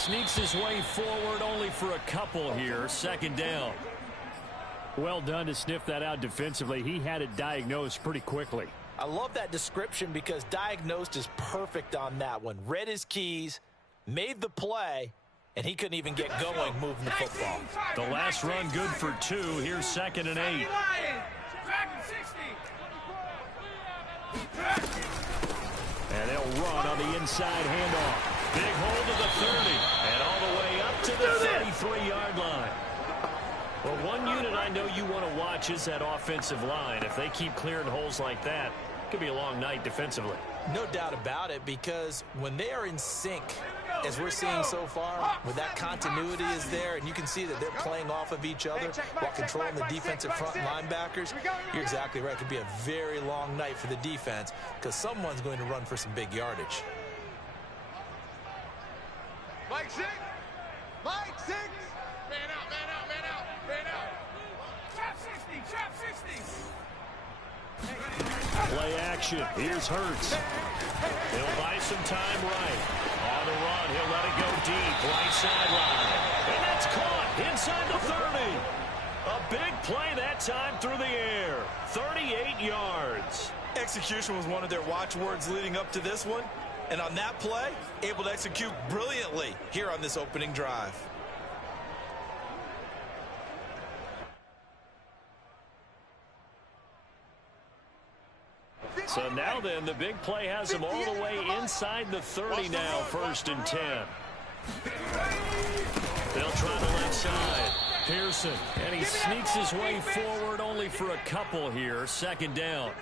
sneaks his way forward only for a couple here. Second down. Well done to sniff that out defensively. He had it diagnosed pretty quickly. I love that description because diagnosed is perfect on that one. Read his keys, made the play, and he couldn't even get going moving the football. The last run good for 2. Here's 2nd and 8. And they'll run on the inside handoff. Big hold of the 30. And all the way up to the 33-yard line. Well, one unit I know you want to watch is that offensive line. If they keep clearing holes like that, it could be a long night defensively. No doubt about it, because when they are in sync, as we're seeing so far, when that continuity is there, and you can see that they're playing off of each other while controlling the defensive front linebackers, you're exactly right. It could be a very long night for the defense because someone's going to run for some big yardage. Mike 6! Mike 6! Man out, man out, man out, man out. Trap 60, trap 60. Play action. Here's Hurts. He'll buy some time right. On the run, he'll let it go deep. Right sideline. And that's caught inside the 30. A big play that time through the air. 38 yards. Execution was one of their watchwords leading up to this one. And on that play, able to execute brilliantly here on this opening drive. So now then, the big play has him all the way inside the 30 now, 1st and 10. They'll try the left side. Pearson, and he sneaks his way forward only for a couple here. 2nd down.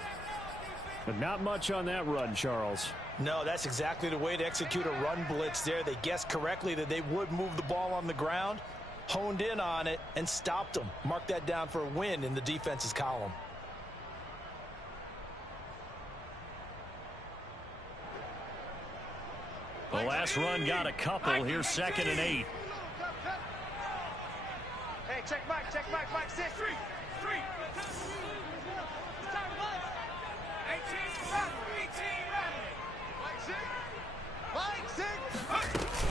But not much on that run, Charles. No, that's exactly the way to execute a run blitz there. They guessed correctly that they would move the ball on the ground, honed in on it, and stopped them. Mark that down for a win in the defense's column. The last run got a couple. Here's 2nd and 8. Hey, check Mike, Mike 6. 3.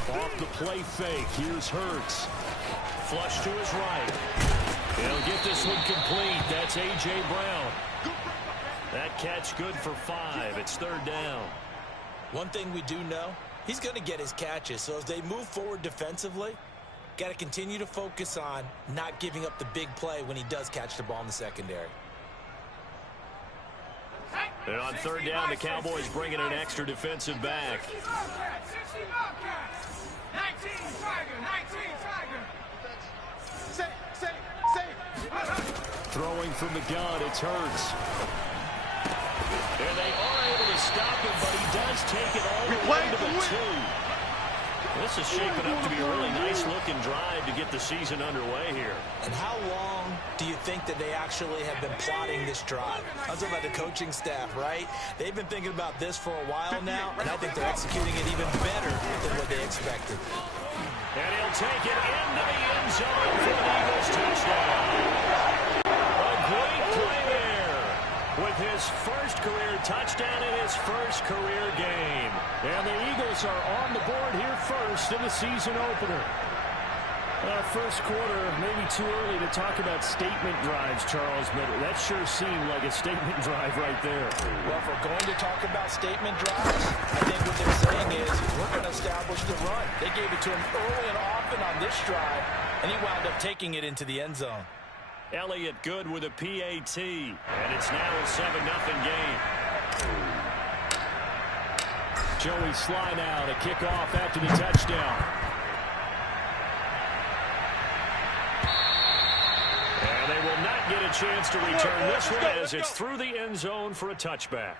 Off the play fake. Here's Hurts. Flush to his right. He'll get this one complete. That's A.J. Brown. That catch good for 5. It's 3rd down. One thing we do know, he's going to get his catches. So as they move forward defensively, got to continue to focus on not giving up the big play when he does catch the ball in the secondary. And on 3rd down, the Cowboys bringing an extra defensive back. 19 Tiger, 19 Tiger. Throwing from the gun, it's Hurts. And they are able to stop him, but he does take it all the way to the 2. This is shaping up to be a really nice-looking drive to get the season underway here. And how long do you think that they actually have been plotting this drive? I'm talking about the coaching staff, right? They've been thinking about this for a while now, and I think they're executing it even better than what they expected. And he'll take it into the end zone for the Eagles touchdown. A great play there with his first career touchdown in his first career game. And the Eagles are on the board here first in the season opener. First quarter, maybe too early to talk about statement drives, Charles, but that sure seemed like a statement drive right there. Well, if we're going to talk about statement drives, I think what they're saying is we're going to establish the run. They gave it to him early and often on this drive, and he wound up taking it into the end zone. Elliott good with a PAT, and it's now a 7-0 game. Joey Sly now to kick off after the touchdown. And they will not get a chance to return this one as it's through the end zone for a touchback.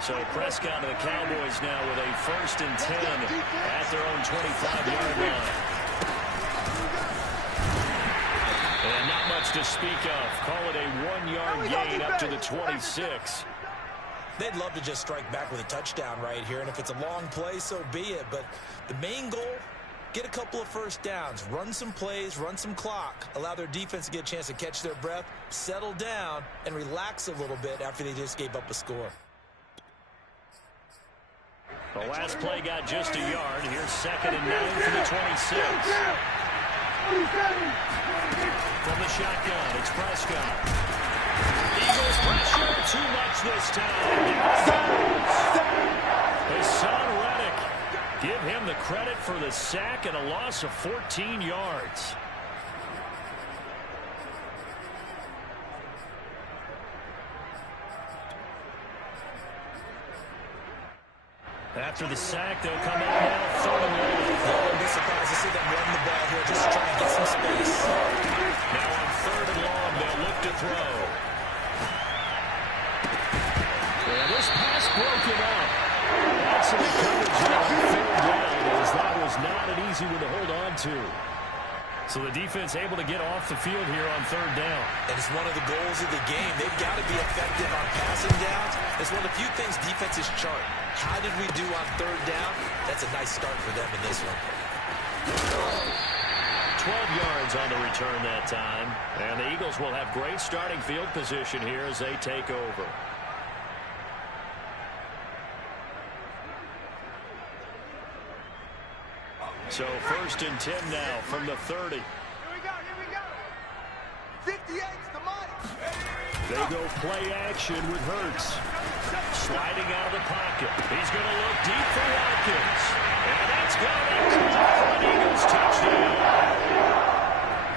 So Prescott of the Cowboys now with a 1st and 10 at their own 25-yard line. And not much to speak of. Call it a 1-yard gain up to the 26. They'd love to just strike back with a touchdown right here, and if it's a long play, so be it. But the main goal, get a couple of first downs, run some plays, run some clock, allow their defense to get a chance to catch their breath, settle down, and relax a little bit after they just gave up a score. The last play got just a yard. Here's 2nd and 9 for the 26. From the shotgun, it's Prescott. Eagles pressure, too much this time. Hassan Reddick, give him the credit for the sack and a loss of 14 yards. After the sack, they'll come out now 3rd and 1. I wouldn't be surprised to see them run the ball here just to try and get some space. Now on 3rd and long, they'll look to throw. And this pass broken up. Excellent coverage here on 3rd down, as that was not an easy one to hold on to. So the defense able to get off the field here on 3rd down. And it's one of the goals of the game. They've got to be effective on passing downs. It's one of the few things defenses chart. How did we do on 3rd down? That's a nice start for them in this one. 12 yards on the return that time. And the Eagles will have great starting field position here as they take over. So 1st and 10 now from the 30. Here we go. 58's the mic. They go play action with Hurts. Sliding out of the pocket. He's going to look deep for Watkins. And that's going to be caught for an Eagles touchdown.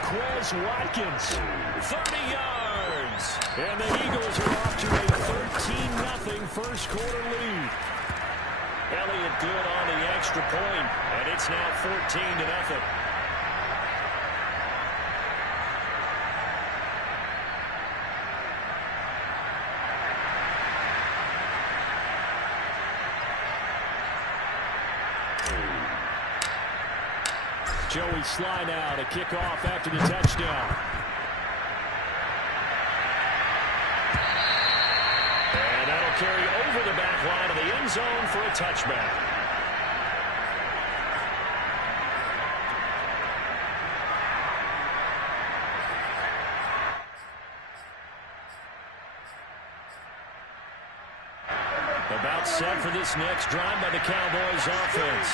Quez Watkins, 30 yards. And the Eagles are off to a 13-0 first quarter lead. Elliott good on the extra point, and it's now 14-0. Joey Sly now to kick off after the touchdown. And that'll carry over the back line of the end zone for a touchback. About set for this next drive by the Cowboys offense.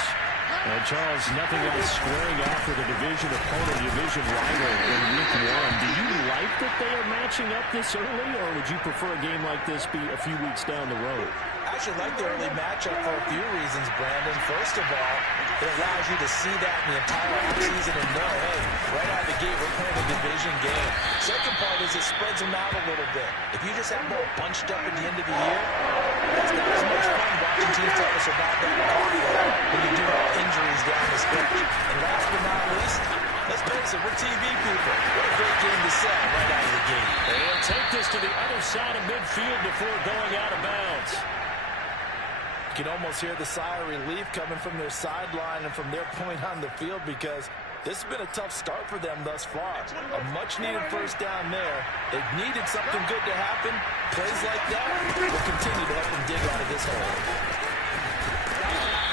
And Charles, nothing else squaring off with a division opponent, division rival in week 1. Do you like that they are matching up this early, or would you prefer a game like this be a few weeks down the road? I actually like the early matchup for a few reasons, Brandon. First of all, it allows you to see that in the entire offseason and know, hey, right out of the gate, we're playing a division game. Second part is it spreads them out a little bit. If you just have them all bunched up at the end of the year, that's not as much fun watching teams try to survive that conflict when you do have injuries down the stretch. And last but not least, let's face it, we're TV people. What a great game to sell right out of the gate. And they'll take this to the other side of midfield before going out of bounds. You can almost hear the sigh of relief coming from their sideline and from their point on the field, because this has been a tough start for them thus far. A much-needed first down there. They've needed something good to happen. Plays like that will continue to help them dig out of this hole.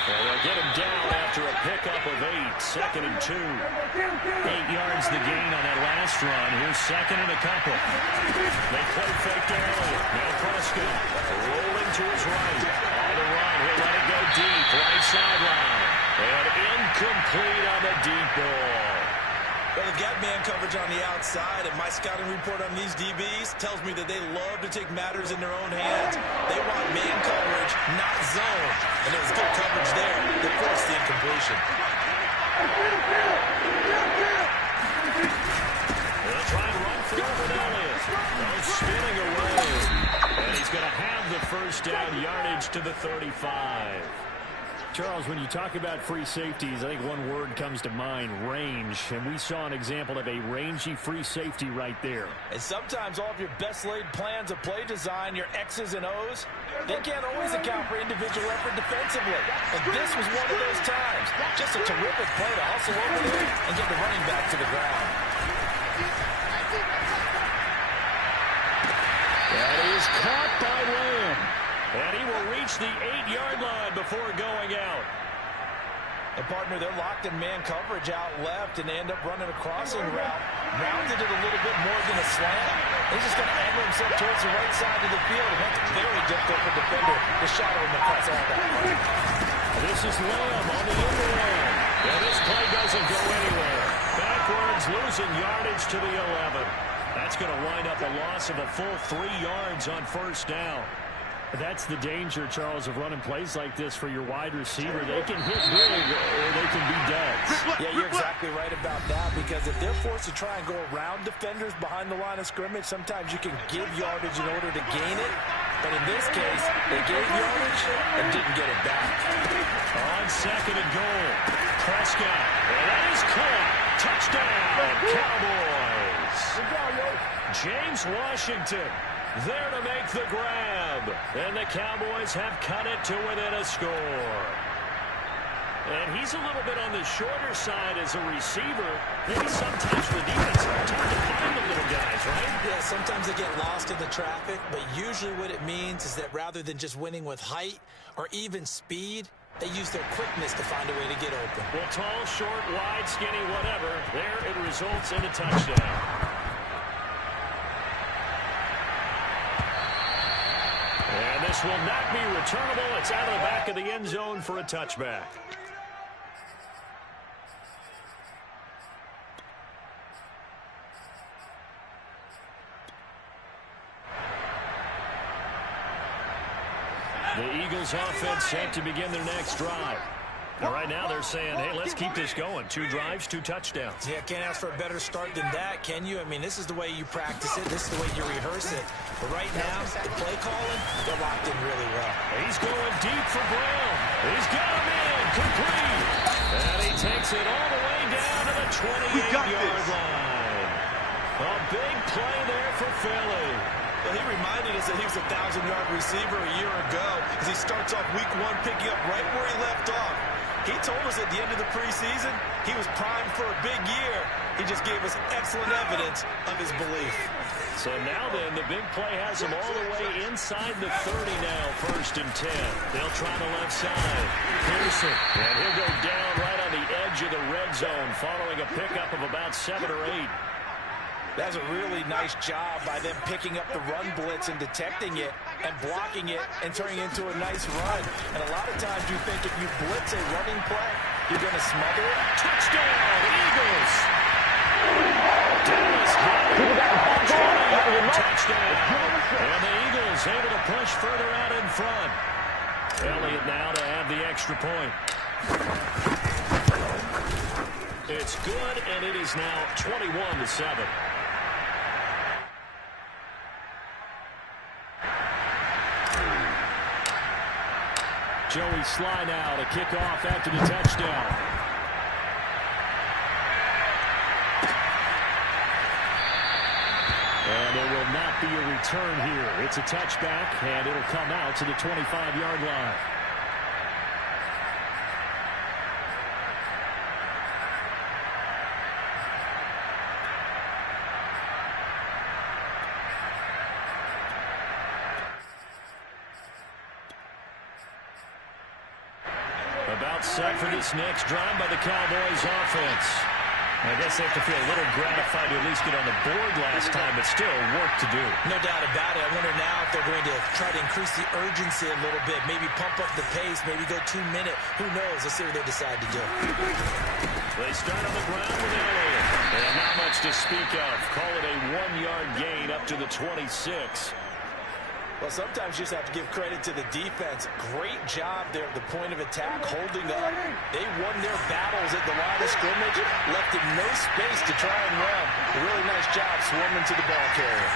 Well, they'll get him down after a pickup of 8, 2nd and 2. 8 yards the gain on that last run. Here's 2nd and a couple. They play fake to Elliott. Now Prescott rolling to his right. On the run, he'll let it go deep. Right sideline. And incomplete on the deep ball. Well, they've got man coverage on the outside, and my scouting report on these DBs tells me that they love to take matters in their own hands. They want man coverage, not zone. And it was good coverage there that forced the incompletion. They'll try and run for it with Elliott. Oh, spinning away. And he's going to have the first down, yardage to the 35. Charles, when you talk about free safeties, I think one word comes to mind, range. And we saw an example of a rangy free safety right there. And sometimes all of your best laid plans of play design, your X's and O's, they can't always account for individual effort defensively. And this was one of those times. Just a terrific play to hustle over there and get the running back to the ground. That is caught by Lamb. And he will reach the 8-yard line before going out. And partner, they're locked in man coverage out left, and they end up running a crossing route. Rounded it a little bit more than a slant. He's just going to angle himself towards the right side of the field, and that's very difficult for the defender to shadow him across all that. This is Lamb on the end line. And this play doesn't go anywhere. Backwards, losing yardage to the 11. That's going to wind up a loss of a full 3 yards on first down. That's the danger, Charles, of running plays like this for your wide receiver. They can hit big or they can be dead. Yeah, you're exactly right about that, because if they're forced to try and go around defenders behind the line of scrimmage, sometimes you can give yardage in order to gain it. But in this case, they gave yardage and didn't get it back. On second and goal, Prescott. And that is caught. Touchdown, Cowboys. James Washington there to make the grab. And the Cowboys have cut it to within a score. And he's a little bit on the shorter side as a receiver. Maybe sometimes for the defense, it's hard to find the little guys, right? Yeah, sometimes they get lost in the traffic, but usually what it means is that rather than just winning with height or even speed, they use their quickness to find a way to get open. Well, tall, short, wide, skinny, whatever, there it results in a touchdown. And this will not be returnable. It's out of the back of the end zone for a touchback. The Eagles offense set to begin their next drive. Now, right now they're saying, hey, let's keep this going. 2 drives, 2 touchdowns. Yeah, can't ask for a better start than that, can you? I mean, this is the way you practice it. This is the way you rehearse it. But right now, the play calling, they're locked in really well. He's going deep for Brown. He's got him in. Complete. And he takes it all the way down to the 28-yard line. A big play there for Philly. Well, he reminded us that he was a 1,000-yard receiver a year ago as he starts off week 1 picking up right where he left off. He told us at the end of the preseason he was primed for a big year. He just gave us excellent evidence of his belief. So now then, the big play has him all the way inside the 30 now, 1st and 10. They'll try the left side. Pearson, and he'll go down right on the edge of the red zone following a pickup of about 7 or 8. That's a really nice job by them picking up the run blitz and detecting it and blocking it and turning it into a nice run. And a lot of times you think if you blitz a running play, you're going to smother it. Touchdown, Eagles! Dallas got it. 20-yard touchdown. And the Eagles able to push further out in front. Elliott now to add the extra point. It's good, and it is now 21-7. Joey Sly now to kick off after the touchdown. And there will not be a return here. It's a touchback, and it'll come out to the 25-yard line. About set for this next drive by the Cowboys offense. I guess they have to feel a little gratified to at least get on the board last time, but still work to do. No doubt about it. I wonder now if they're going to try to increase the urgency a little bit, maybe pump up the pace, maybe go 2-minute. Who knows? Let's see what they decide to do. They start on the ground with Elliott. And not much to speak of. Call it a 1-yard gain up to the 26. Well, sometimes you just have to give credit to the defense. Great job there at the point of attack, holding up. They won their battles at the line of scrimmage, left in no space to try and run. A really nice job swarming to the ball carrier.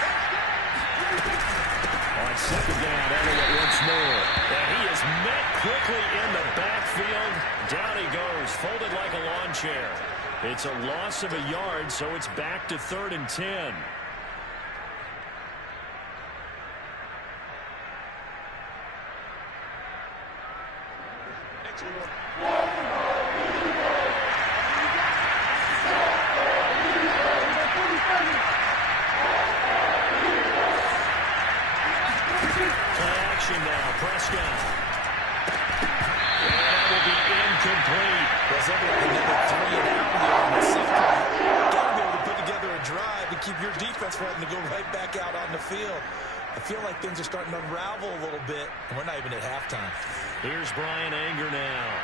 On second down, Elliott once more. And he is met quickly in the backfield. Down he goes, folded like a lawn chair. It's a loss of a yard, so it's back to 3rd and 10. action now. Prescott. And that will be incomplete. There's another 3 and out here on the second. Got to be able to put together a drive to keep your defense from having to go right back out on the field. I feel like things are starting to unravel a little bit, and we're not even at halftime. Here's Brian Anger now,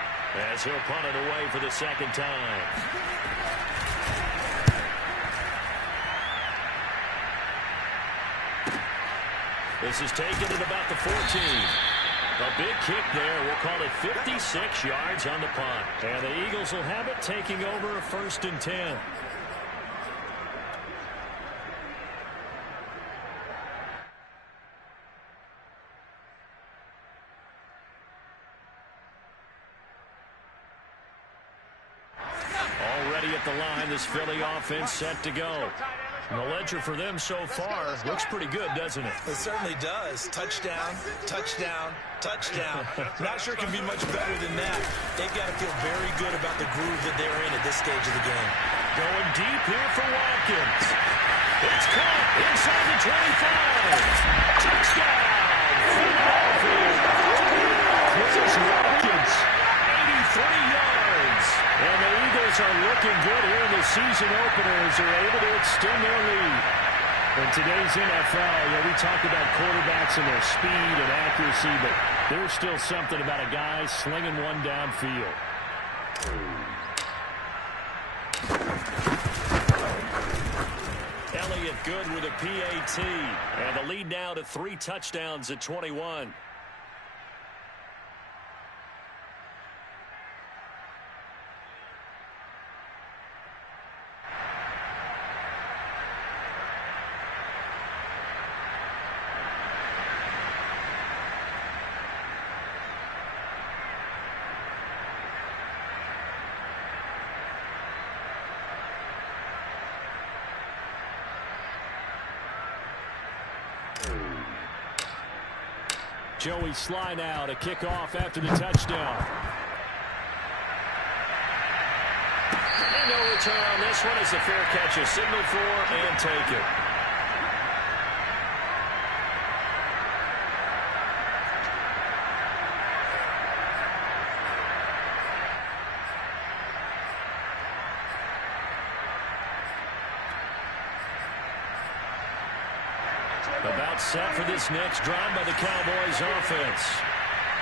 as he'll punt it away for the second time. This is taken at about the 14. A big kick there. We'll call it 56 yards on the punt. And the Eagles will have it, taking over a 1st and 10. Already at the line, this Philly offense set to go. And the ledger for them so far looks pretty good, doesn't it? It certainly does. Touchdown, touchdown, touchdown. Not sure it can be much better than that. They've got to feel very good about the groove that they're in at this stage of the game. Going deep here for Watkins. It's caught inside the 25. Touchdown, Philadelphia. Chris Watkins, 83 yards. And the Eagles are looking good here in the season opener as they're able to extend their lead. In today's NFL, we talk about quarterbacks and their speed and accuracy, but there's still something about a guy slinging one downfield. Elliott good with a PAT. And the lead now to 3 touchdowns at 21. Joey Sly now to kick off after the touchdown. And no return on this one as the fair catch is signaled for and taken. About set for this next drive by the Cowboys offense.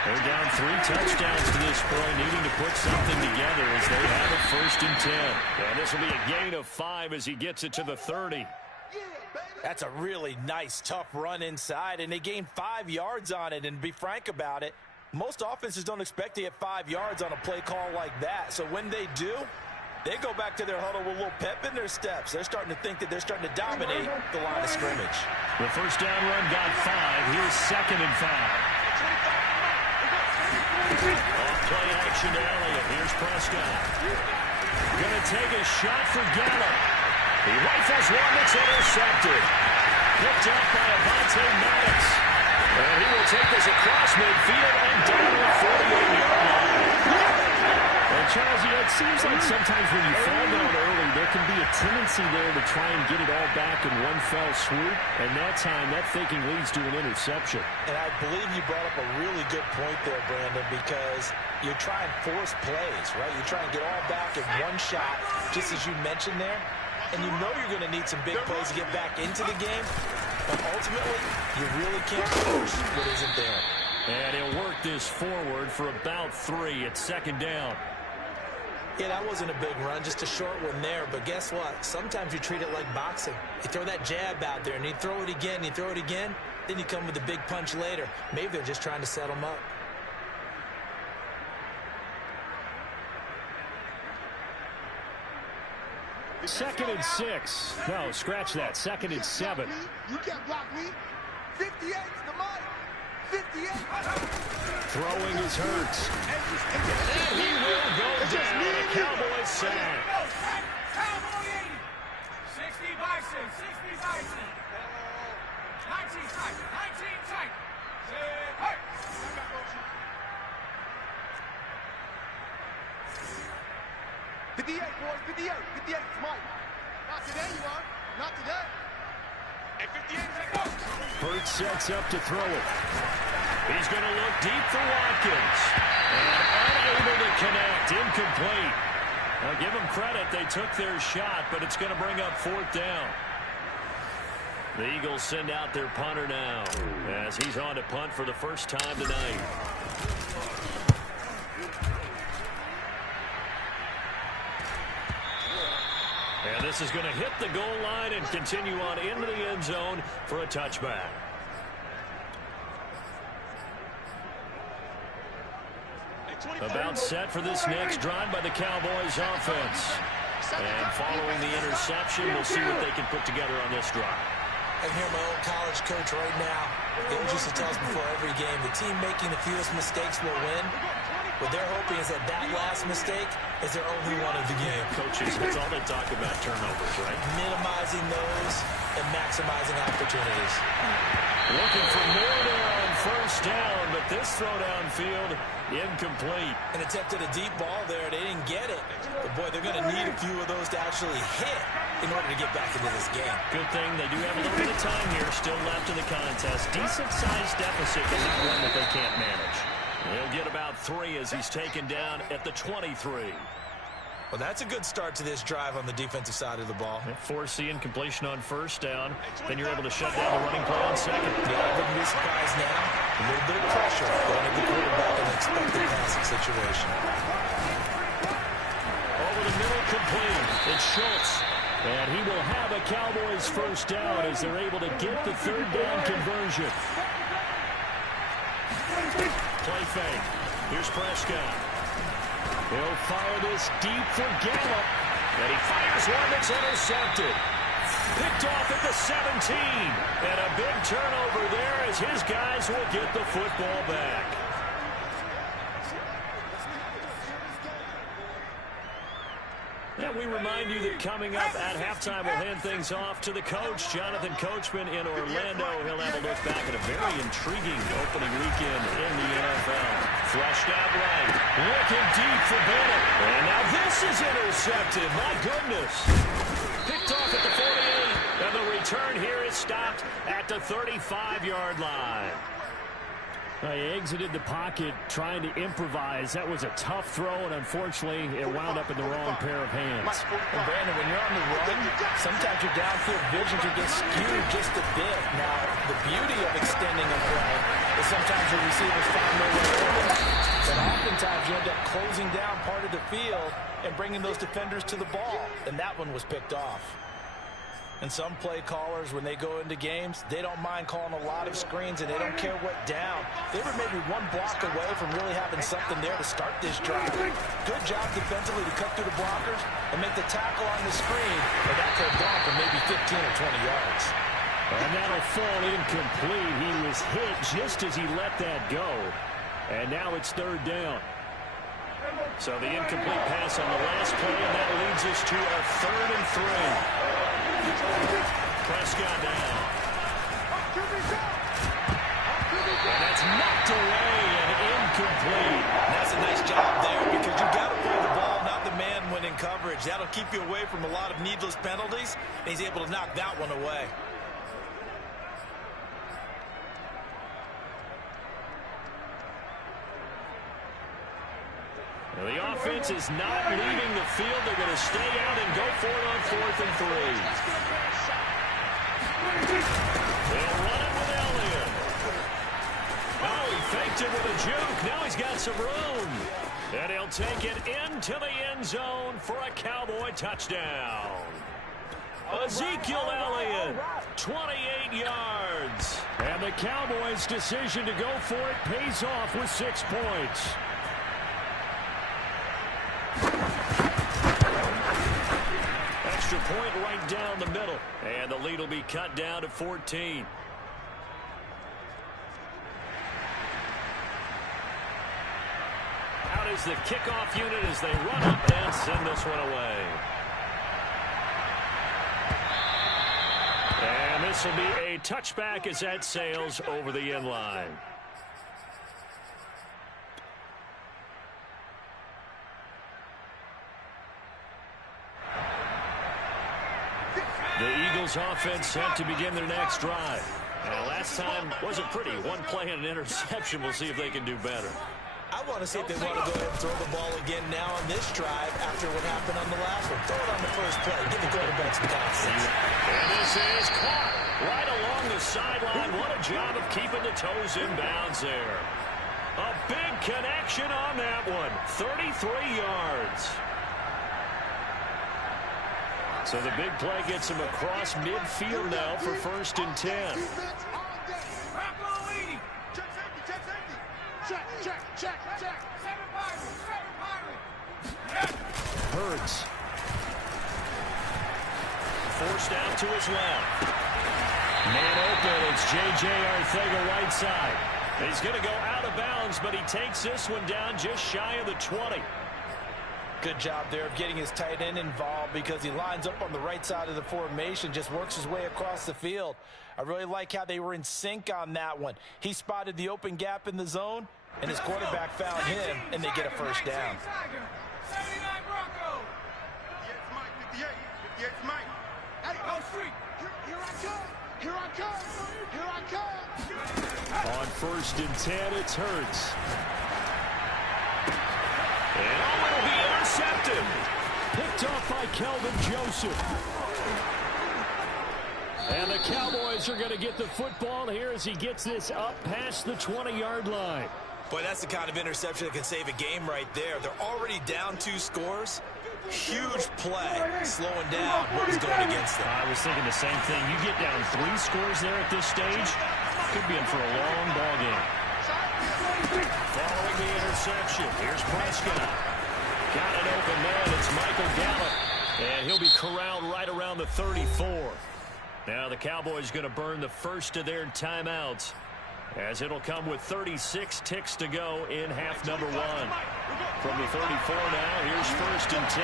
They're down 3 touchdowns to this point, needing to put something together as they have a 1st and 10. And this will be a gain of 5 as he gets it to the 30. That's a really nice, tough run inside, and they gained 5 yards on it. And to be frank about it, most offenses don't expect to get 5 yards on a play call like that. So when they do, they go back to their huddle with a little pep in their steps. They're starting to think that they're starting to dominate the line of scrimmage. The first down run got 5. Here's 2nd and 5. Off play action to Elliott. Here's Prescott. Going to take a shot for Gallup. He rifles one that's intercepted. Picked up by Avonte Maddox. And he will take this across midfield and down the 48-yard line. And Charles, it seems like sometimes when you fall down early, there can be a tendency there to try and get it all back in one fell swoop. And that time, that thinking leads to an interception. And I believe you brought up a really good point there, Brandon, because you try and force plays, right? You try and get all back in one shot, just as you mentioned there. And you know you're going to need some big plays to get back into the game. But ultimately, you really can't coach what isn't there. And he'll work this forward for about 3 at 2nd down. Yeah, that wasn't a big run, just a short one there. But guess what? Sometimes you treat it like boxing. You throw that jab out there, and you throw it again, you throw it again, then you come with a big punch later. Maybe they're just trying to set them up. Second and 6. No, scratch that. 2nd and 7. You can't block me. 58's the money. 58. Throwing is Hurts. And he will go down. A Cowboys sack. Cowboy 80. 60 Bison. 60 Bison. 19 tight. 19 tight. Hey. 58, boys. 58. 58's Mike. Not today, you are. Not today. Hey, 58, let's go. Hurts sets up to throw it. He's going to look deep for Watkins. And unable to connect. Incomplete. Now, give them credit. They took their shot, but it's going to bring up 4th down. The Eagles send out their punter now as he's on to punt for the first time tonight. And this is going to hit the goal line and continue on into the end zone for a touchback. About set for this next drive by the Cowboys offense. And following the interception, we'll see what they can put together on this drive. I hear my old college coach right now. He always used to tell us before every game, the team making the fewest mistakes will win. What they're hoping is that last mistake is their only one of the game. Coaches, that's all they talk about, turnovers, right? Minimizing those and maximizing opportunities. Looking for more there on first down, but this throw downfield, incomplete. And attempted a deep ball there. They didn't get it. But, boy, they're going to need a few of those to actually hit in order to get back into this game. Good thing they do have a little bit of time here still left in the contest. Decent-sized deficit, but not one that they can't manage. He'll get about 3 as he's taken down at the 23. Well, that's a good start to this drive on the defensive side of the ball. Force the incompletion on first down. Then you're able to shut down the running play on second. Yeah, I wouldn't be surprised now. A little bit of pressure going at the quarterback in an expected passing situation. Over the middle, complete. It's Schultz. And he will have a Cowboys first down as they're able to get the 3rd down conversion. Play fake. Here's Prescott. He'll fire this deep for Gallup. And he fires one that's intercepted. Picked off at the 17. And a big turnover there as his guys will get the football back. And we remind you that coming up at halftime, we'll hand things off to the coach, Jonathan Coachman in Orlando. He'll have a look back at a very intriguing opening weekend in the NFL. Flushed out right. Looking deep for Bennett. And now this is intercepted. My goodness. Picked off at the 48. And the return here is stopped at the 35-yard line. He exited the pocket trying to improvise. That was a tough throw, and unfortunately, it wound up in the wrong pair of hands. And Brandon, when you're on the run, sometimes your downfield vision can get skewed just a bit. Now, the beauty of extending a play is sometimes your receivers find their way over, but oftentimes you end up closing down part of the field and bringing those defenders to the ball, and that one was picked off. And some play callers, when they go into games, they don't mind calling a lot of screens, and they don't care what down. They were maybe one block away from really having something there to start this drive. Good job defensively to cut through the blockers and make the tackle on the screen, but that could have gone for maybe 15 or 20 yards. And that'll fall incomplete. He was hit just as he let that go. And now it's 3rd down. So the incomplete pass on the last play, and that leads us to a 3rd and 3. Prescott down. And that's knocked away and incomplete. That's a nice job there because you've got to play the ball, not the man when in coverage. That'll keep you away from a lot of needless penalties, and he's able to knock that one away. Well, the offense is not leaving the field. They're going to stay out and go for it on 4th and 3. They'll run it with Elliott. Oh, he faked it with a juke. Now he's got some room. And he'll take it into the end zone for a Cowboy touchdown. Ezekiel Elliott, 28 yards. And the Cowboys' decision to go for it pays off with 6 points. Extra point right down the middle. And the lead will be cut down to 14. Out is the kickoff unit as they run up and send this one away. And this will be a touchback as that sails over the end line. The Eagles offense set to begin their next drive. Last time wasn't pretty. One play and an interception. We'll see if they can do better. I want to see if they want to go ahead and throw the ball again now on this drive after what happened on the last one. Throw it on the first play. Give the quarterback some confidence. And this is caught right along the sideline. What a job of keeping the toes in bounds there. A big connection on that one. 33 yards. So the big play gets him across midfield now for 1st and 10. Hurts. Forced out to his left. Man open. It's J.J. Arcega right side. He's going to go out of bounds, but he takes this one down just shy of the 20. Good job there of getting his tight end involved because he lines up on the right side of the formation, just works his way across the field. I really like how they were in sync on that one. He spotted the open gap in the zone, and his quarterback found him, and they get a first down. 79 Bronco. 58 Mike. Hey, Go street. here I come. Here I come. Here I come. On 1st and 10, it's Hurts. And it'll be intercepted. Picked off by Kelvin Joseph. And the Cowboys are going to get the football here as he gets this up past the 20-yard line. Boy, that's the kind of interception that can save a game right there. They're already down 2 scores. Huge play, slowing down what was going against them. I was thinking the same thing. You get down 3 scores there at this stage, could be in for a long ball game. Following the interception, here's Prescott. Got an open man. It's Michael Gallup. And he'll be corralled right around the 34. Now the Cowboys going to burn the first of their timeouts, as it'll come with 36 ticks to go in half number 1. From the 34 now, here's 1st and 10.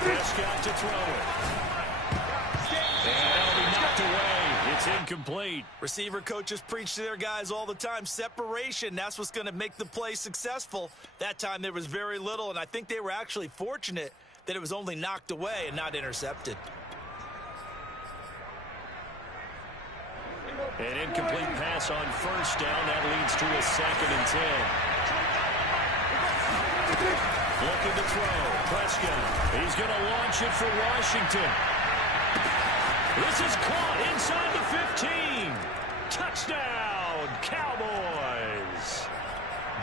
Prescott to throw it. And that'll be knocked away. It's incomplete. Receiver coaches preach to their guys all the time. Separation, that's what's going to make the play successful. That time there was very little, and I think they were actually fortunate that it was only knocked away and not intercepted. An incomplete pass on 1st down. That leads to a 2nd and 10. Looking to throw. Prescott. He's going to launch it for Washington. This is caught inside the 15. Touchdown, Cowboys.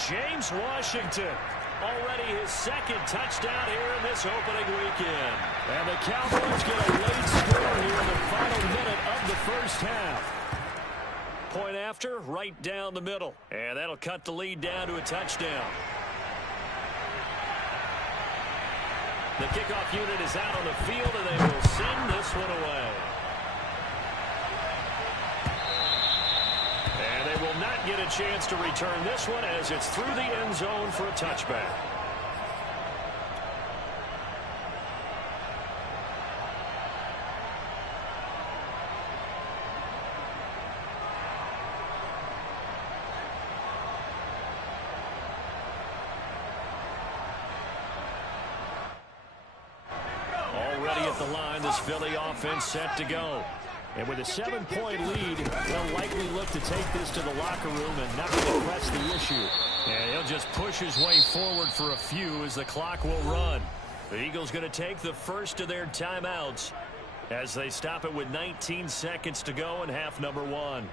James Washington. Already his 2nd touchdown here in this opening weekend. And the Cowboys get a late score here in the final minute of the first half. Point after, right down the middle. And that'll cut the lead down to a touchdown. The kickoff unit is out on the field, and they will send this one away. And they will not get a chance to return this one as it's through the end zone for a touchback. Already at the line, this Philly offense set to go. And with a 7-point lead, they'll likely look to take this to the locker room and not really press the issue. And he'll just push his way forward for a few as the clock will run. The Eagles going to take the first of their timeouts as they stop it with 19 seconds to go in half number 1.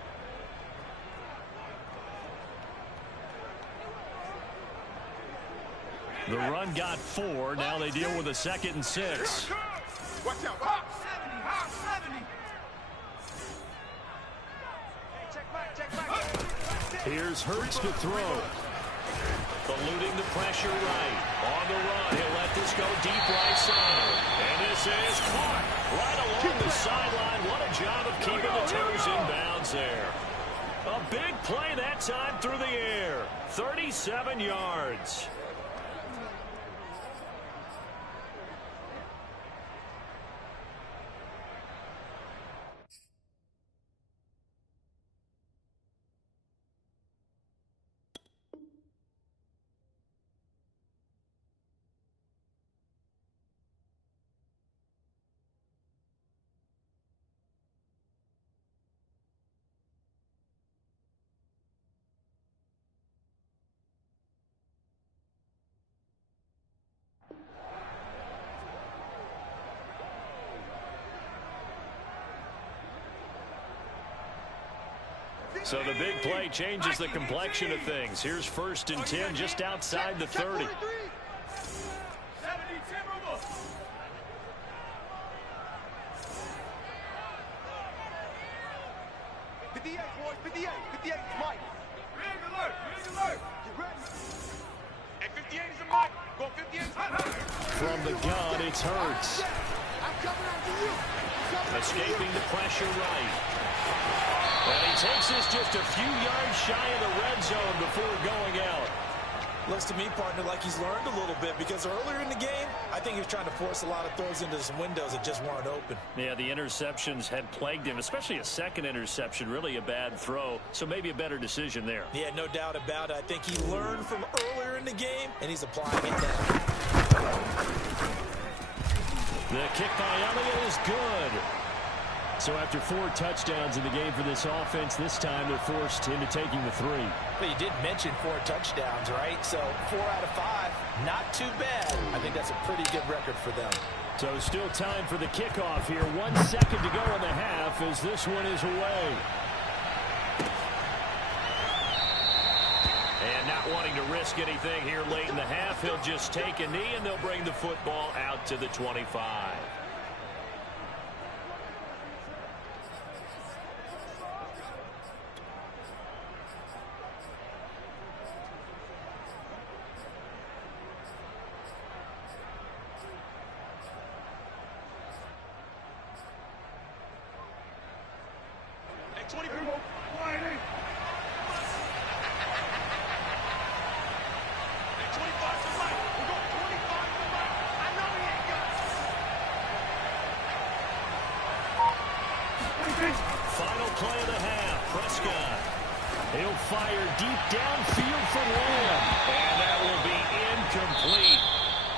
The run got 4. Now they deal with a 2nd and 6. Watch out. Hawk 70. Hawk 70. Here's Hurts to throw. Eluding the pressure right. On the run. He'll let this go deep right side. And this is caught right along the sideline. What a job of keeping the toes in bounds there. A big play that time through the air. 37 yards. So the big play changes the complexion of things. Here's 1st and 10 just outside the 30. 70 Timberwolves. 58, boys, 58. 58 is Mike. Ring alert, ring alert. Get ready. And 58 is a Mike. Go 58 is Mike. From the gun, it's Hurts. I'm coming after you. Escaping the pressure right. And he takes this just a few yards shy of the red zone before going out. Looks to me, partner, like he's learned a little bit because earlier in the game, I think he was trying to force a lot of throws into some windows that just weren't open. Yeah, the interceptions had plagued him, especially a second interception, really a bad throw. So maybe a better decision there. Yeah, no doubt about it. I think he learned from earlier in the game, and he's applying it now. The kick by Elliott is good. So after 4 touchdowns in the game for this offense, this time they're forced into taking the 3. But you did mention 4 touchdowns, right? So 4 out of 5, not too bad. I think that's a pretty good record for them. So still time for the kickoff here. 1 second to go in the half as this one is away. And not wanting to risk anything here late in the half, he'll just take a knee and they'll bring the football out to the 25. Final play of the half. Prescott. He'll fire deep downfield for Lamb. And that will be incomplete.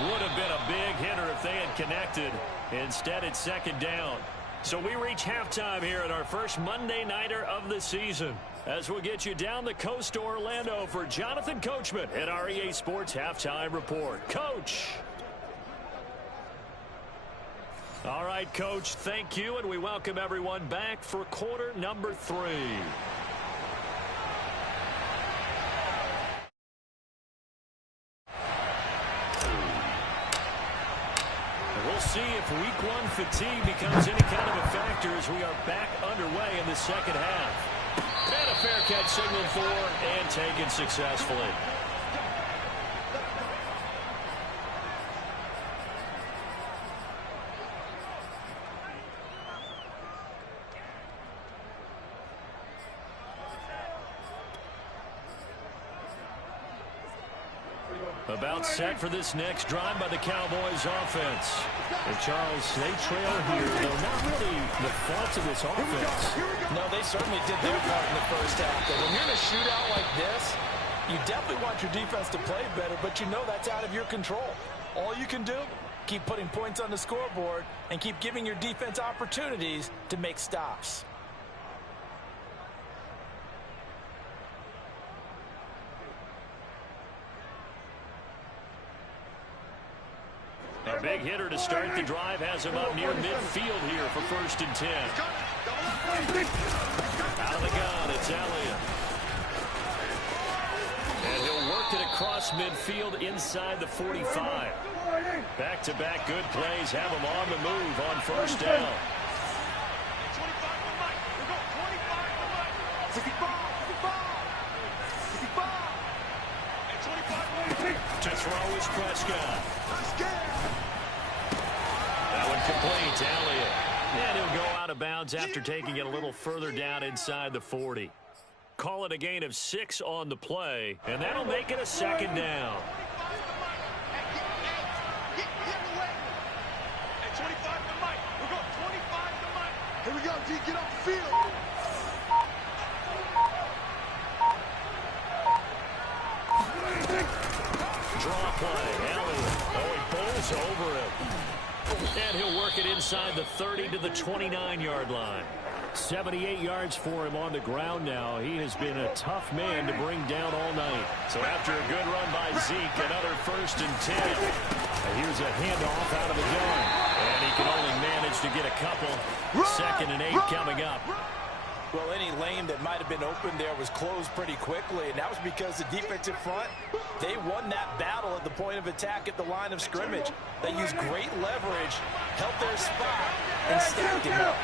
Would have been a big hitter if they had connected. Instead, it's 2nd down. So we reach halftime here at our first Monday Nighter of the season. As we'll get you down the coast to Orlando for Jonathan Coachman at our EA Sports Halftime Report. Coach. All right, Coach, thank you, and we welcome everyone back for quarter number 3. We'll see if week 1 fatigue becomes any kind of a factor as we are back underway in the second half. And a fair catch signaled for and taken successfully. About set for this next drive by the Cowboys offense. And Charles, they trail here, though not really the fault of this offense. No, they certainly did their part in the first half. But when you're in a shootout like this, you definitely want your defense to play better, but you know that's out of your control. All you can do, keep putting points on the scoreboard and keep giving your defense opportunities to make stops. A big hitter to start the drive has him up near midfield here for 1st and 10. Out of the gun, it's Elliott. And he'll work it across midfield inside the 45. Back-to-back good plays have him on the move on 1st down. To throw is Prescott. That one complete to Elliott. And he'll go out of bounds after taking it a little further down inside the 40. Call it a gain of 6 on the play, and that'll make it a 2nd down. Here we go, D. Get off the field. Draw play. Elliott. Oh, he bowls over him. And he'll work it inside the 30 to the 29-yard line. 78 yards for him on the ground now. He has been a tough man to bring down all night. So after a good run by Zeke, another 1st and 10. And here's a handoff out of the gun. And he can only manage to get a couple. 2nd and 8 coming up. Well, any lane that might have been open there was closed pretty quickly, and that was because the defensive front, they won that battle at the point of attack at the line of scrimmage. They used great leverage, held their spot, and stacked him up.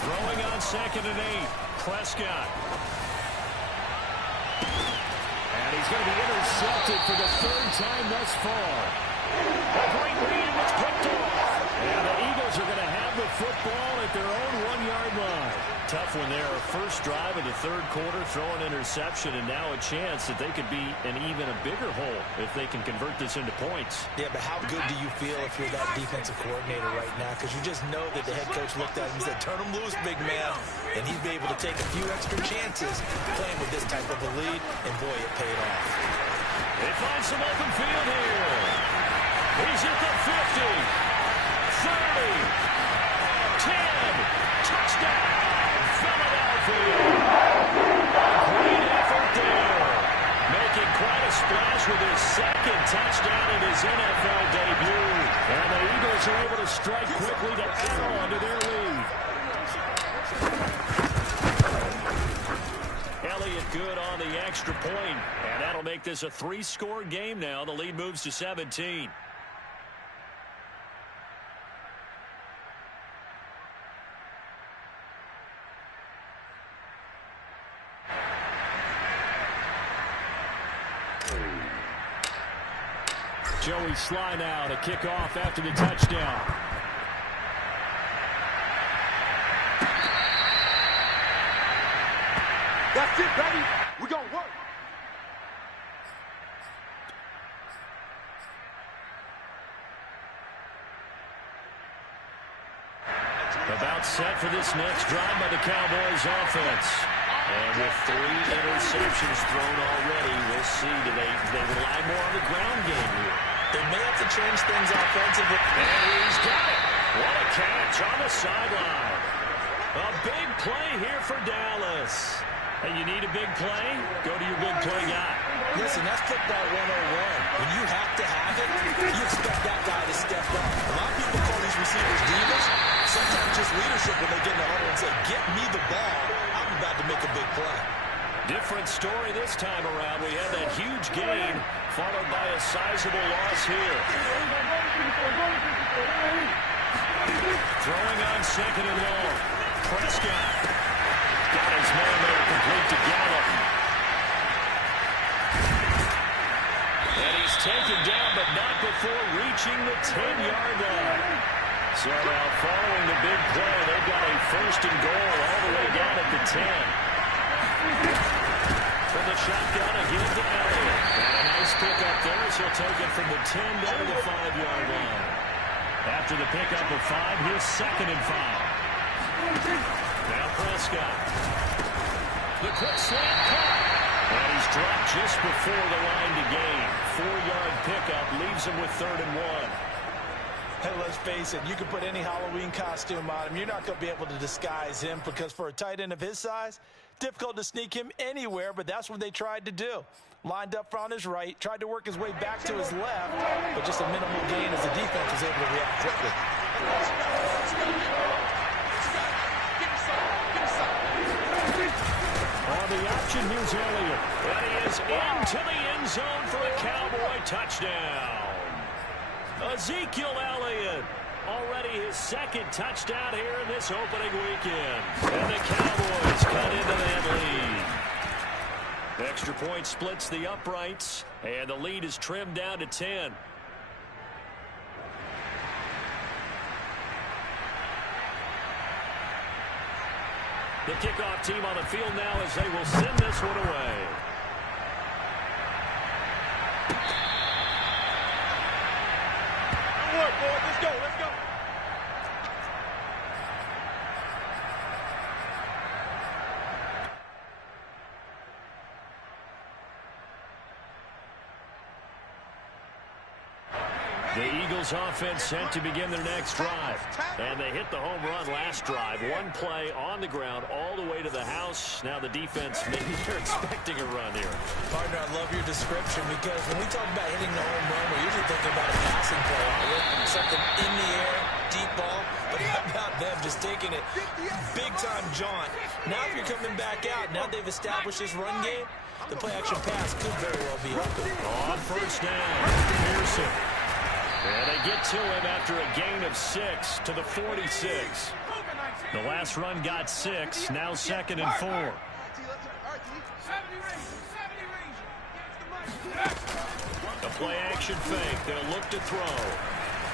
Throwing on 2nd and 8. Prescott. And he's going to be intercepted for the 3rd time thus far. A great read, and it's picked off. And the Eagles are going to have the football at their own 1-yard line. Tough one there. First drive of the 3rd quarter, throw an interception, and now a chance that they could be in even a bigger hole if they can convert this into points. Yeah, but how good do you feel if you're that defensive coordinator right now? Because you just know that the head coach looked at him and said, turn him loose, big man. And he'd be able to take a few extra chances playing with this type of a lead, and boy, it paid off. They find some open field here. He's at the 50, 30, 10, touchdown, Philadelphia. Great effort there. Making quite a splash with his 2nd touchdown in his NFL debut. And the Eagles are able to strike quickly to add on to their lead. Elliott good on the extra point, and that'll make this a 3-score game now. The lead moves to 17. Joey Sly now to kick off after the touchdown. That's it, baby. We're going to work. About set for this next drive by the Cowboys offense. And with 3 interceptions thrown already, we'll see. Do they rely more on the ground game here? They may have to change things offensively. And he's got it. What a catch on the sideline. A big play here for Dallas. Hey, you need a big play? Go to your big play guy. Listen, that's football 101. When you have to have it, you expect that guy to step up. A lot of people call these receivers divas. Sometimes just leadership when they get in the huddle and say, get me the ball. I'm about to make a big play. Different story this time around. We had that huge gain followed by a sizable loss here. Throwing on 2nd and long. Prescott got his man there complete to Gallup. And he's taken down, but not before reaching the 10-yard line. So now following the big play, they've got a 1st and goal all the way down at the 10. From the shotgun again to Elliott. And a nice pickup there as he'll take it from the 10 down to the 5-yard line. After the pickup of 5, here's 2nd and 5. Now Prescott. The quick slant caught. And he's dropped just before the line to gain. 4-yard pickup leaves him with 3rd and 1. Hey, let's face it, you can put any Halloween costume on him. You're not going to be able to disguise him because for a tight end of his size, difficult to sneak him anywhere, but that's what they tried to do. Lined up on his right, tried to work his way back to his left, but just a minimal gain as the defense was able to react quickly. On the option, here's Elliott. And he is into the end zone for a Cowboy touchdown. Ezekiel Elliott, already his 2nd touchdown here in this opening weekend. And the Cowboys cut into that lead. Extra point splits the uprights, and the lead is trimmed down to 10. The kickoff team on the field now as they will send this one away. Good work, boys. Let's go. Let's go. The Eagles offense sent to begin their next drive. And they hit the home run last drive. One play on the ground all the way to the house. Now the defense, maybe they're expecting a run here. Partner, I love your description because when we talk about hitting the home run, we're usually thinking about a passing play. Something in the air, deep ball, but how about them just taking it big-time jaunt. Now if you're coming back out, now they've established this run game, the play-action pass could very well be open. On first down, Pearson. And they get to him after a gain of 6 to the 46. The last run got 6, now 2nd and 4. The play-action fake. They'll look to throw.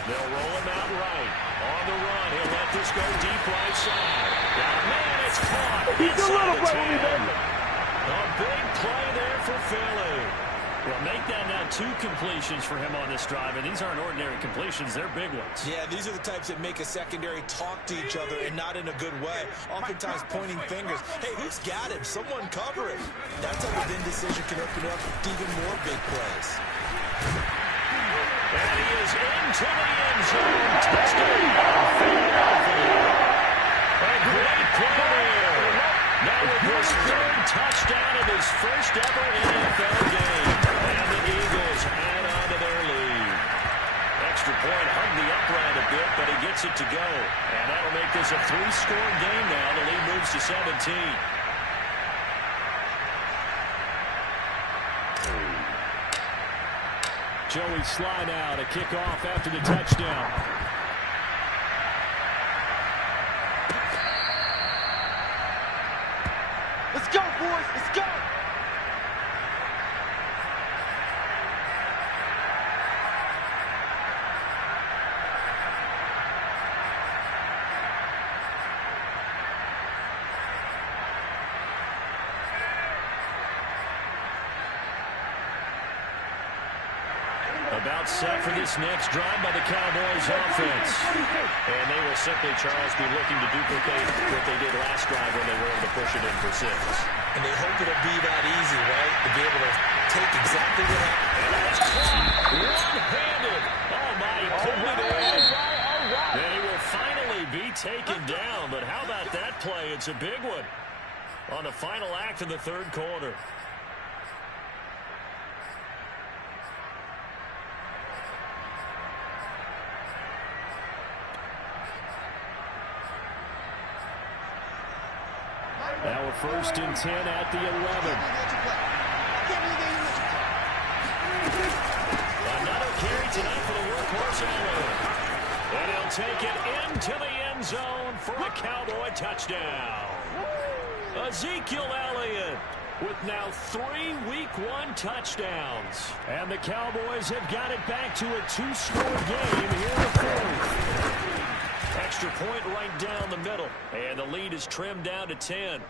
They'll roll him out right. On the run, he'll let this go deep right side. Oh, man, it's caught. Inside the 10. A big play there for Philly. Well, make that now 2 completions for him on this drive, and these aren't ordinary completions. They're big ones. Yeah, these are the types that make a secondary talk to each other, and not in a good way. Oftentimes pointing fingers. Hey, who's got him? Someone cover him. That type of indecision can open up to even more big plays. And he is into the end zone. Touchdown. A great play there. Now with his 3rd touchdown of his first ever NFL game. And the Eagles add on to their lead. Extra point hugged the upright a bit, but he gets it to go. And that'll make this a 3-score game now. The lead moves to 17. Joey Sly now to kick off after the touchdown. Let's go, boys. Let's go. About set for this next drive by the Cowboys offense. And they will simply, Charles, be looking to duplicate what they did last drive when they were able to push it in for 6. And they hope it'll be that easy, right? To be able to take exactly what happened. And that's caught one-handed. Oh, my, he pulled it in. And he will finally be taken down. But how about that play? It's a big one on the final act of the 3rd quarter. Now a 1st and 10 at the 11. Another carry tonight for the workhorse Elliott. And he'll take it into the end zone for a Cowboy touchdown. Ezekiel Elliott with now 3 Week 1 touchdowns. And the Cowboys have got it back to a 2-score game here in the 4th. Extra point right down the middle. And the lead is trimmed down to 10.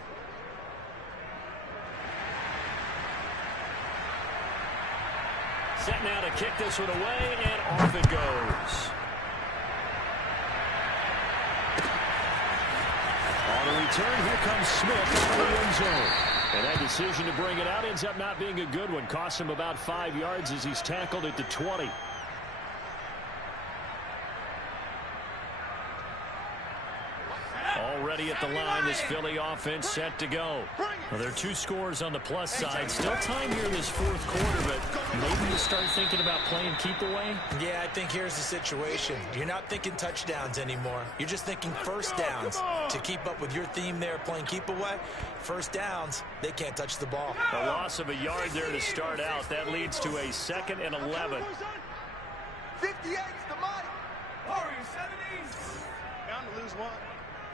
Set now to kick this one away, and off it goes. On the return, here comes Smith out of the end zone. And that decision to bring it out ends up not being a good one. Costs him about 5 yards as he's tackled at the 20. Already at the line, this Philly offense set to go. Well, there are 2 scores on the plus side. Still time here in this 4th quarter, but maybe you start thinking about playing keep away? Yeah, I think here's the situation. You're not thinking touchdowns anymore. You're just thinking first downs. To keep up with your theme there, playing keep away, first downs, they can't touch the ball. A loss of a yard there to start out. That leads to a 2nd and 11. 58's the Mike. Warriors 70s. Bound to lose 1.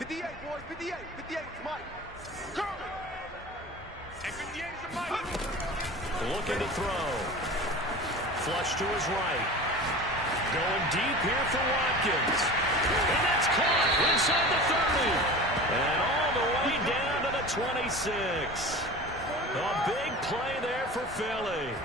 58, boys. 58. 58's Mike. Curly. And 58 is the Mike. Looking to throw. Flush to his right. Going deep here for Watkins. And that's caught inside the 30. And all the way down to the 26. A big play there for Philly.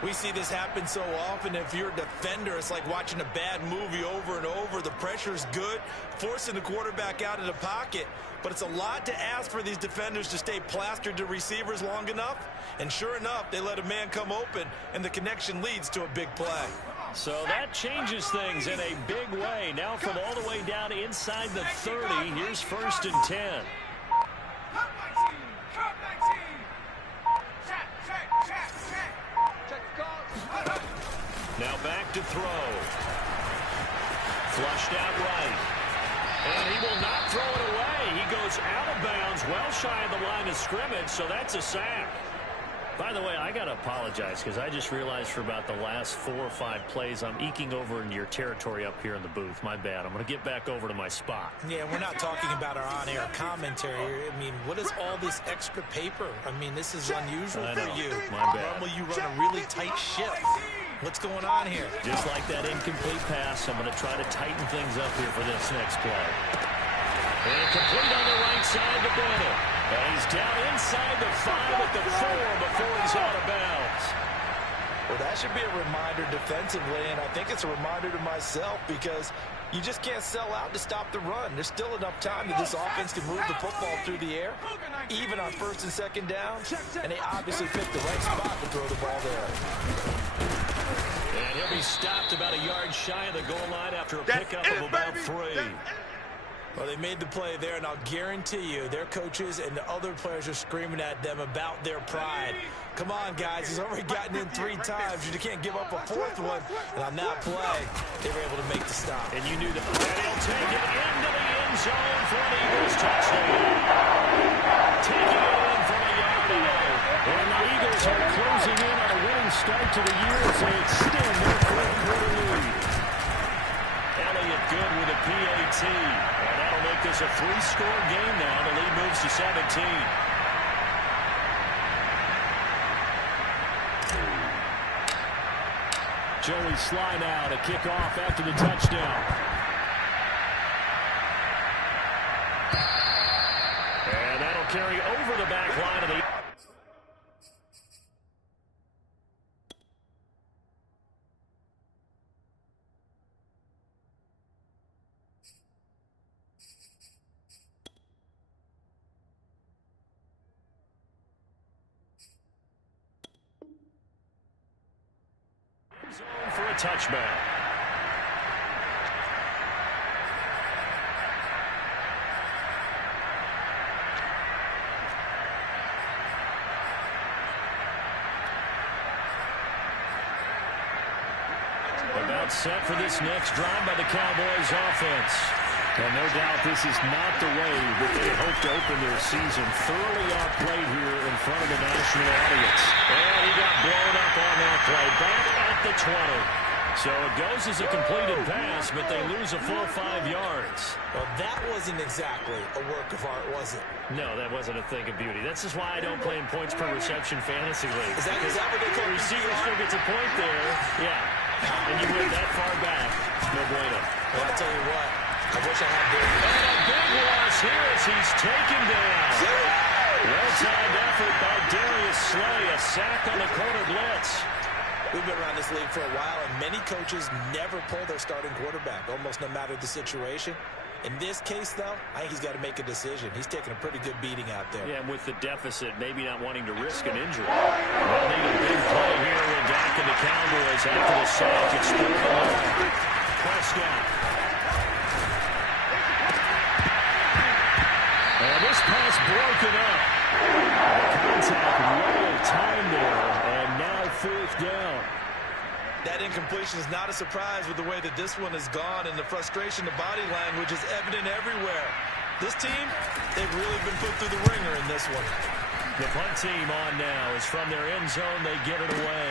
We see this happen so often. If you're a defender, it's like watching a bad movie over and over. The pressure's good, forcing the quarterback out of the pocket. But it's a lot to ask for these defenders to stay plastered to receivers long enough. And sure enough, they let a man come open, and the connection leads to a big play. So that changes things in a big way. Now from all the way down inside the 30, here's 1st and 10. Cut my team. Cut my team. Check, check, check, check. Check the cards. Now back to throw. Flushed out right. And he will not throw it away. He goes out of bounds, well shy of the line of scrimmage, so that's a sack. By the way, I got to apologize because I just realized for about the last 4 or 5 plays, I'm eking over into your territory up here in the booth. My bad. I'm going to get back over to my spot. Yeah, we're not talking about our on-air commentary. I mean, what is all this extra paper? I mean, this is unusual for you. My bad. Normally you run a really tight ship. What's going on here? Just like that incomplete pass, I'm going to try to tighten things up here for this next play. And complete on the right side to Bennett. And he's down inside the 5 at the 4 before he's out of bounds. Well, that should be a reminder defensively, and I think it's a reminder to myself because you just can't sell out to stop the run. There's still enough time that this offense can move the football through the air, even on 1st and 2nd down, and they obviously picked the right spot to throw the ball there. And he'll be stopped about a yard shy of the goal line after a pickup of about 3. Well, they made the play there, and I'll guarantee you their coaches and the other players are screaming at them about their pride. Come on, guys. He's already gotten in 3 times. You can't give up a 4th one. And on that play, they were able to make the stop. And you knew that. And he'll take it into the end zone for an Eagles touchdown. Taking it in from a yard away. And the Eagles are closing in on a winning start to the year as they extend their 4th-quarter lead. Elliott good with a PAT. And that'll make this a 3-score game now. The lead moves to 17. Joey Sly now to kick off after the touchdown. And that'll carry over the back line of the... zone for a touchback. About set for this next drive by the Cowboys offense. And no doubt this is not the way that they hope to open their season. Thoroughly outplayed here in front of the national audience. And he got blown up on that play. Back at the 20. So it goes as a completed pass, but they lose a full 5 yards. Well, that wasn't exactly a work of art, was it? No, that wasn't a thing of beauty. That's just why I don't play in points per reception fantasy league. Is that what they call the receiver still gets a point there? Yeah. And you went that far back. No bueno. Well, I'll tell you what. I wish I had Derek. And a big loss here as he's taken down. Well-timed effort by Darius Slay. A sack on the corner blitz. We've been around this league for a while, and many coaches never pull their starting quarterback, almost no matter the situation. In this case, though, I think he's got to make a decision. He's taking a pretty good beating out there. Yeah, and with the deficit, maybe not wanting to risk an injury. They'll need a big play here with Dak and the Cowboys after the sack. It's third and long. Prescott. And this pass broken up. The contact well timed there, and now 4th down. That incompletion is not a surprise with the way that this one has gone, and the frustration, the body language is evident everywhere. This team, they've really been put through the ringer in this one. The punt team on now is from their end zone. They get it away.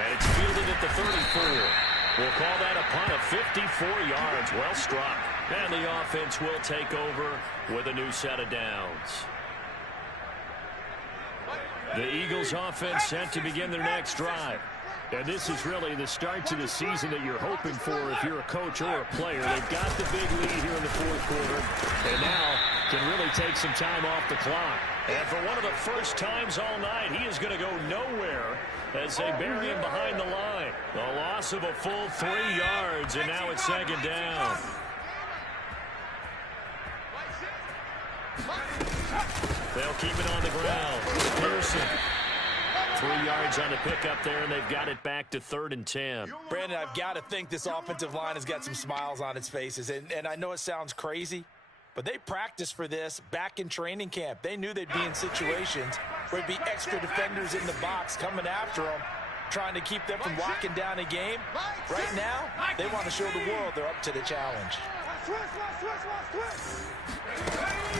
And it's fielded at the 34. We'll call that a punt of 54 yards. Well struck. And the offense will take over with a new set of downs. The Eagles offense set to begin their next drive. And this is really the start to the season that you're hoping for if you're a coach or a player. They've got the big lead here in the 4th quarter. And now can really take some time off the clock. And for one of the first times all night, he is going to go nowhere as they bury him behind the line. A loss of a full 3 yards, and now it's 2nd down. They'll keep it on the ground. Pearson. 3 yards on the pickup there, and they've got it back to 3rd and 10. Brandon, I've got to think this offensive line has got some smiles on its faces. And I know it sounds crazy, but they practiced for this back in training camp. They knew they'd be in situations where there'd be extra defenders in the box coming after them, trying to keep them from locking down a game. Right now, they want to show the world they're up to the challenge.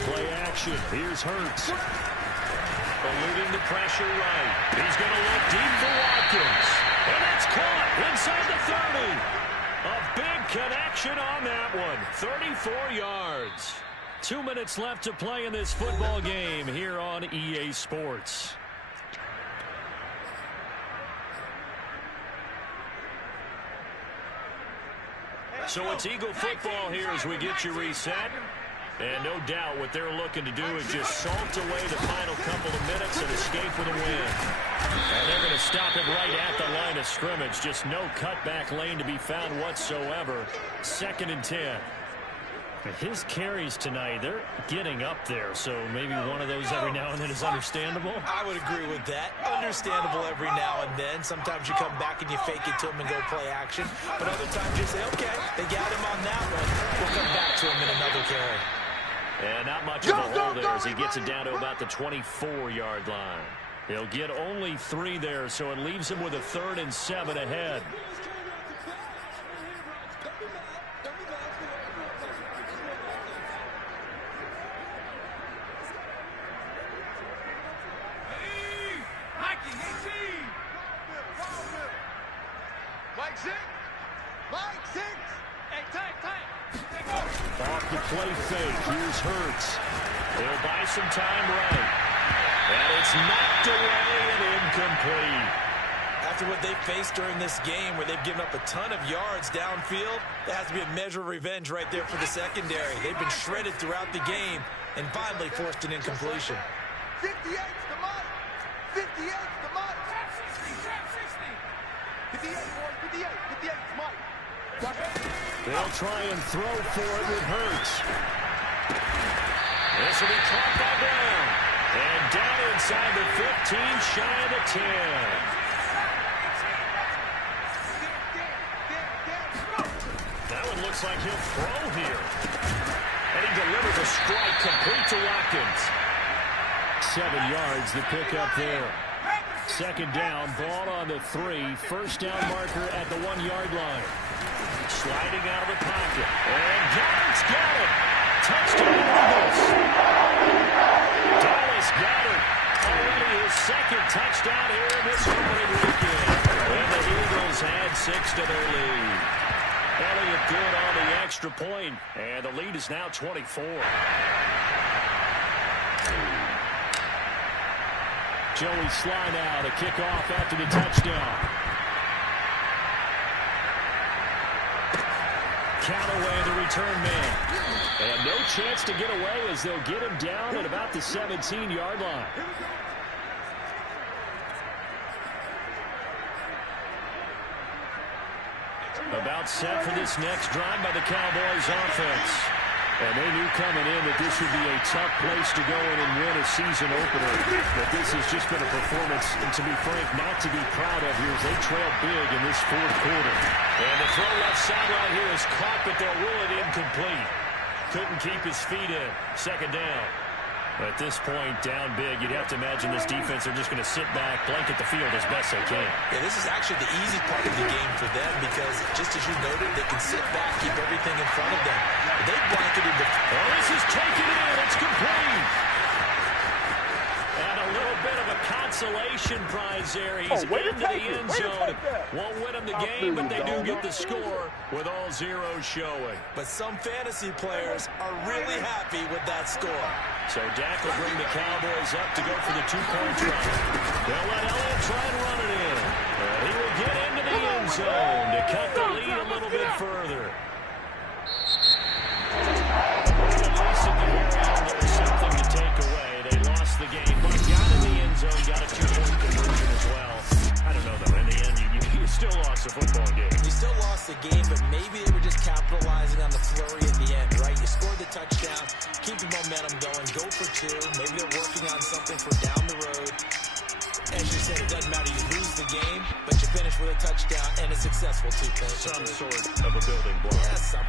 Play action. Here's Hurts. Eluding the pressure right. He's going to look deep for Watkins. And it's caught inside the 30. A big connection on that one. 34 yards. 2 minutes left to play in this football game here on EA Sports. So it's Eagle football here as we get you reset. And no doubt what they're looking to do is just salt away the final couple of minutes and escape with a win. And they're going to stop it right at the line of scrimmage. Just no cutback lane to be found whatsoever. 2nd and 10. His carries tonight, they're getting up there, so maybe one of those every now and then is understandable. I would agree with that. Understandable every now and then. Sometimes you come back and you fake it to him and go play action. But other times you say, okay, they got him on that one. We'll come back to him in another carry. And not much of a hole there as he gets it down to about the 24-yard line. He'll get only 3 there, so it leaves him with a 3rd and 7 ahead. Off the play fake. Here's Hurts. They'll buy some time right. And it's knocked away and incomplete. After what they faced during this game where they've given up a ton of yards downfield, there has to be a measure of revenge right there for the secondary. They've been shredded throughout the game and finally forced an incompletion. 58 to Mike. 58 to Mike. 58, boys. 58. 58 to Mike. They'll try and throw for it with Hurts. This will be caught by Brown. And down inside the 15, shy of the 10. That one looks like he'll throw here. And he delivers a strike complete to Watkins. 7 yards the pickup there. 2nd down, ball on the 3. 1st down marker at the 1-yard line. Sliding out of the pocket. And Goddard's got it. Touchdown Eagles. Dallas Goddard already his 2nd touchdown here in this opening weekend. And the Eagles add 6 to their lead. Elliott good on the extra point. And the lead is now 24. Joey Sly now to kick off after the touchdown. Callaway, the return man. And no chance to get away as they'll get him down at about the 17-yard line. About set for this next drive by the Cowboys offense. And they knew coming in that this would be a tough place to go in and win a season opener. But this has just been a performance, and to be frank, not to be proud of here as they trail big in this 4th quarter. And the throw left sideline here is caught, but they'll rule it incomplete. Couldn't keep his feet in. 2nd down. At this point, down big, you'd have to imagine this defense are just going to sit back, blanket the field as best they can. Yeah, this is actually the easy part of the game for them because, just as you noted, they can sit back, keep everything in front of them. They blanketed the... Oh, this is taken in. It's complete. And a little bit of a consolation prize there. He's into the end zone. Won't win them the game, but they do get the score with all zeros showing. But some fantasy players are really happy with that score. So Dak will bring the Cowboys up to go for the 2-point try. They'll let Elliott try and run it in. And he will get into the end zone to cut the lead a little bit further. At least at the very end, there was something to take away. They lost the game, but got in the end zone, got a 2-point conversion as well. I don't know, though. In the end, you still lost the football game. You still lost the game, but maybe they were just capitalizing on the flurry at the end, right? You scored the touchdown, keep the momentum going, go for 2. Maybe they're working on something for down the road. As you said, it doesn't matter. You lose the game, but you finish with a touchdown and a successful 2-point. Some sort of a building block. Yeah, some.